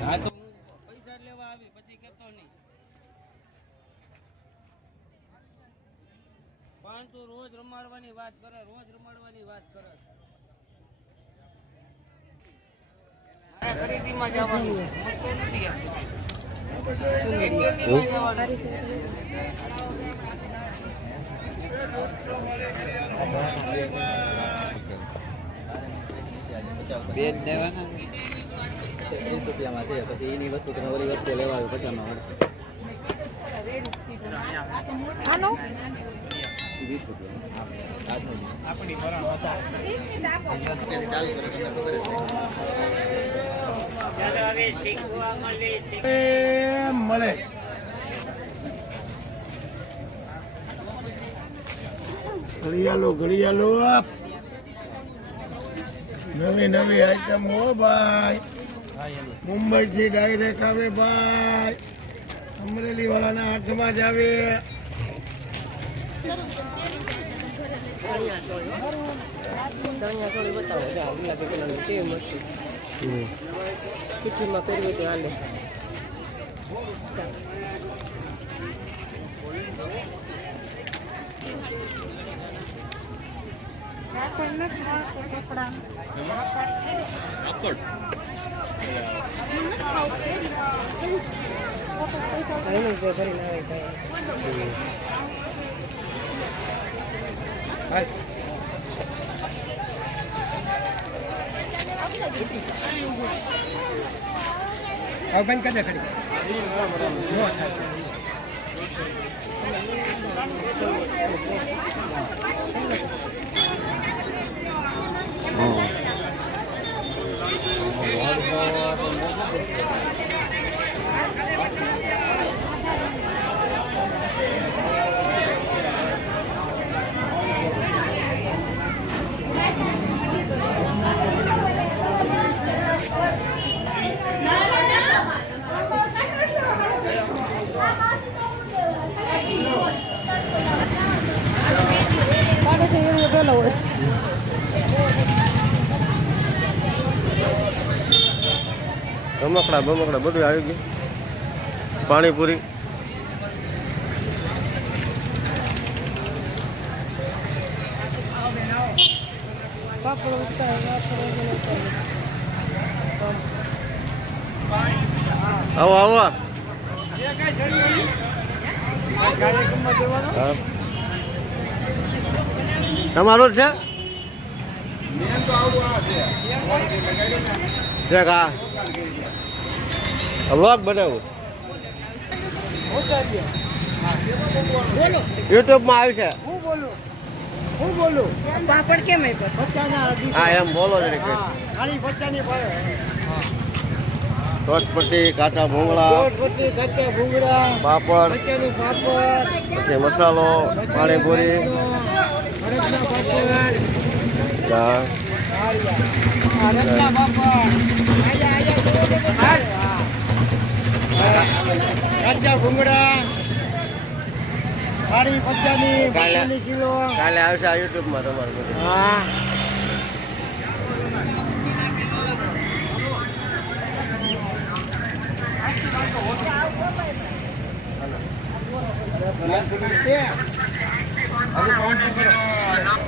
હા તો પૈસા લેવા આવી પછી કેતો નહીં પણ તું રોજ રમાડવાની વાત કરે ખરીદીમાં જવાનું બે જ દેવાના 30 રૂપિયામાં છે પછી એની વસ્તુ તમે વળી વખતે લેવા આવ્યો 50 માં મળશે આનો 20 રૂપિયા આપણી ભરણ વધારે ચાલુ કરો તમને ખબર છે મળે ઘડિયાળો નવી નવી આઈટમ હો ભાઈ મુંબઈ થી ડાયરેક્ટ આવે ભાઈ અમરેલી વાળાના હાથમાં જ આવે બંધ કરી દે ખરી રમકડા બમકડા બધું આવી ગયું પાણીપુરી આવો આવો તમારું જ છે વ્લોગ બનાવું યુટ્યુબમાં આવશે હું બોલું પાપડ કેમ હા એમ બોલો જ ટોટપટ્ટી કાચા ભૂંગળા પાપડ પછી મસાલો પાણીપુરી કાચા ભૂંગળા કાલે આવશે આ યુટ્યુબમાં તમારું બધું હા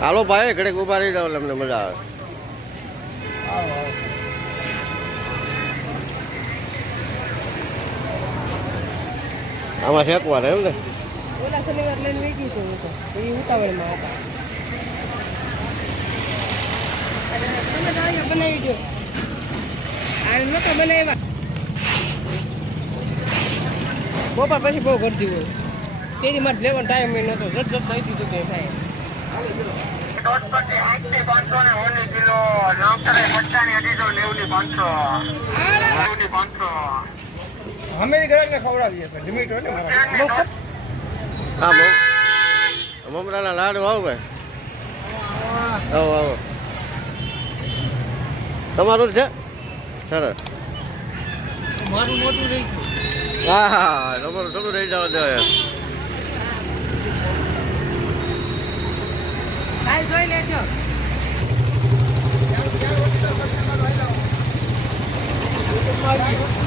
હાલો ભાઈ ઘડીક ઉભા રહી જાવ તમને મજા આવે આમાં શેકવા એમ ને ઓલા શનિવાર લઈને વેચી છે એ ઉતાવળમાં હતા બનાવી દો આ નતા બનાવ્યા બપોર પછી બહુ ગરદી હોય તેની માટે લેવાનો ટાઈમ નતો જટ જટ થઈ દીધું કે થાય અમે ગ્રાહકને ખવડાવીએ લિમિટ હોય ને હા મમરાના લાડુ આવો ભાઈ આવો આવો તમારું છે સરસ મારું મોટું રહી ગયું હા હા તમારું થોડું રહી જવા દે જોઈ લેજો આવી